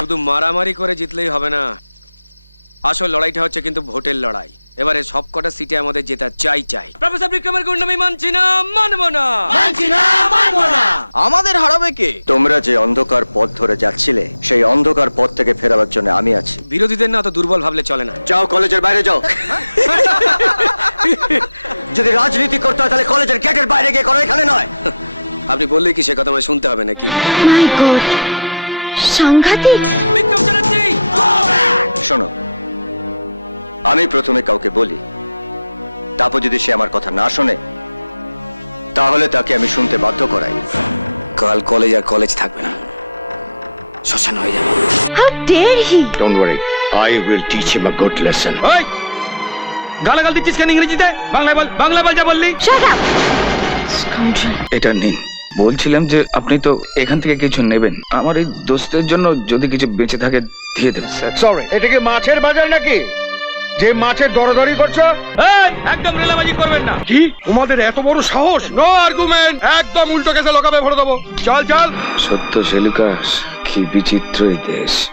শুধু মারামারি করে জিতলেই হবে না, আসল লড়াইটা হচ্ছে কিন্তু ভোটের লড়াই। এবারে সবকটা সিটে আমাদের জেতা চাই চাই। প্রফেসর বিক্রমের গুন্ডামি মানছি না, মানবো না। আমাদের হারাবে কে? তোমরা যে অন্ধকার পথ ধরে যাচ্ছিলে সেই অন্ধকার পথ থেকে ফেরাবার জন্য আমি আছি। বিরোধীদের না তো দুর্বল ভাবলে চলে না। যাও কলেজের বাইরে যাও। যদি রাজনীতি করতে হয় তাহলে কলেজের গেটের বাইরে গিয়ে করো, এখানে নয়। আপনি বললেই কি সে কথা আমায় শুনতে হবে নাকি? মাই গড, সাংঘাতিক। বিক্রম চ্যাটার্জি, শোনো, আমি প্রথমে কাউকে বলি, তারপর যদি সে আমার কথা না শোনে তাহলে তাকে আমি শুনতে বাধ্য করাই। কাল কলেজ আর কলেজ থাকবে না, শ্মশান হয়ে যাবে। How dare he! Don't worry, I will teach him a good lesson. ওই গালাগাল দিচ্ছিস কেন ইংরেজিতে? বাংলায় বল, বাংলা বল যা বললি। Shut up! স্কাউন্ড্রেল। এটা নিন। বলছিলাম যে আপনি তো এখান থেকে কিছু নেবেন, আমার এই দোস্তের জন্য যদি কিছু বেঁচে থাকে দিয়ে দেবেন স্যার। সরি, এটা কি মাছের বাজার নাকি যে মাছের দরদরি করছো? এই একদম রেলাবাজি করবেন না। কি তোমাদের এত বড় সাহস? নো আর্গুমেন্ট, একদম উল্টো কেসে লোকাবে ভরে দেবো। চল চল। সত্য সেলুকাস, কি বিচিত্র এই দেশ।